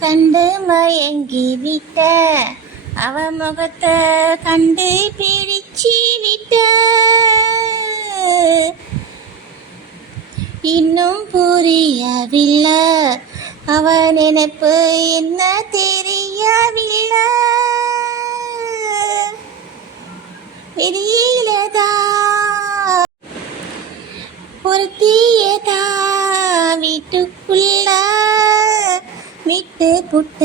கண்டு மயங்கி விட்ட அவ முகத்தை கண்டு பிடிச்சி விட்ட இன்னும் புரியவில்லை அவ நினைப்பு என்ன தெரியவில்லை வெளியிலதா ஒரு தீயதா வீட்டுக்குள்ள விட்டு புட்ட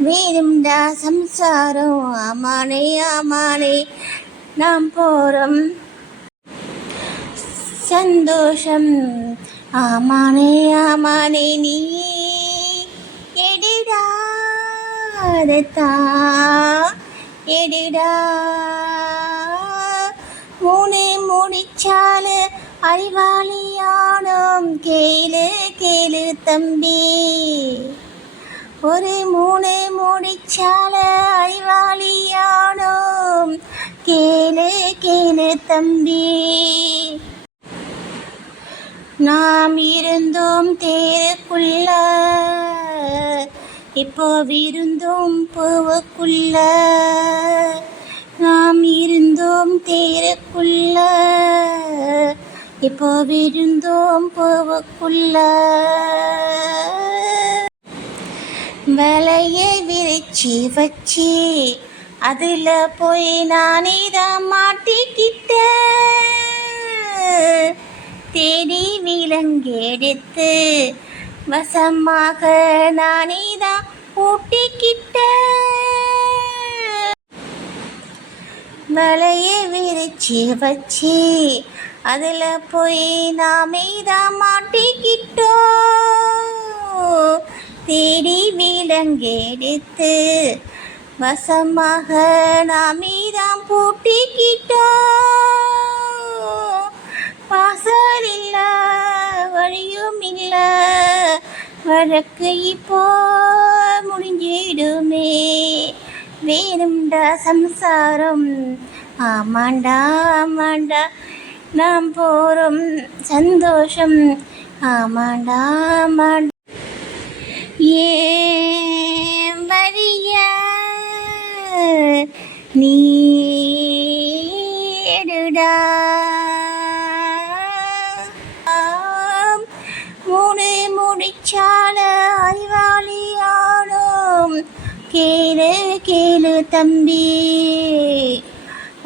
வேணும்டா சம்சாரம் ஆமானே ஆமானே நாம் போறோம் சந்தோஷம் ஆமானே ஆமானே நீ எடுடா எடுடா மூணு முடிச்சால அறிவாளியானோம் கேளு கேளு தம்பி ஒரு மூணு முடிச்சால அறிவாளியானோம் கேளு கேளு தம்பி நாம் இருந்தோம் தேருக்குள்ள இப்போ விருந்தோம் பூவுக்குள்ள நாம் இருந்தோம் தேருக்குள்ள இப்போ விருந்தோம் பூவுக்குள்ள வலையை விரிச்சி வச்சி அதில் போய் நானே தான் மாட்டிக்கிட்டேன் தேடி விலங்கெடுத்து வசமாக நானே தான் ஊட்டிக்கிட்டேன் வலையை விரிச்சி வச்சி அதில் போய் நாமே தான் மாட்டிக்கிட்டோம் தேடி விலங்கெடுத்து வசமாக நாமே தான் பூட்டிக்கிட்டோம் வாசல் இல்ல வழியும் இல்ல வழக்கு இப்போ முடிஞ்சிடுமே வேணும்டா சம்சாரம் ஆமாண்டா ஆமாண்டா நாம் போறோம் சந்தோஷம் ஆமாண்டா ஆமாண்டா ஏன் வரிய நீ எடுடா மூணு முடிச்சால அறிவாளியானோம் கேளு கேளு தம்பி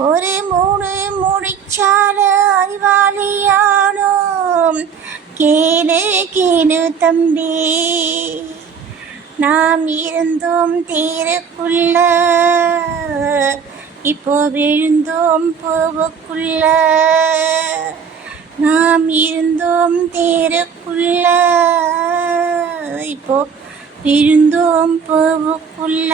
ஒரு மூணு முடிச்சால அறிவாளியானோம் கேளு கேளு தம்பி நாம் இருந்தோம் தேருக்குள்ள இப்போ விழுந்தோம் பூவுக்குள்ள நாம் இருந்தோம் தேருக்குள்ள இப்போ விழுந்தோம் பூவுக்குள்ள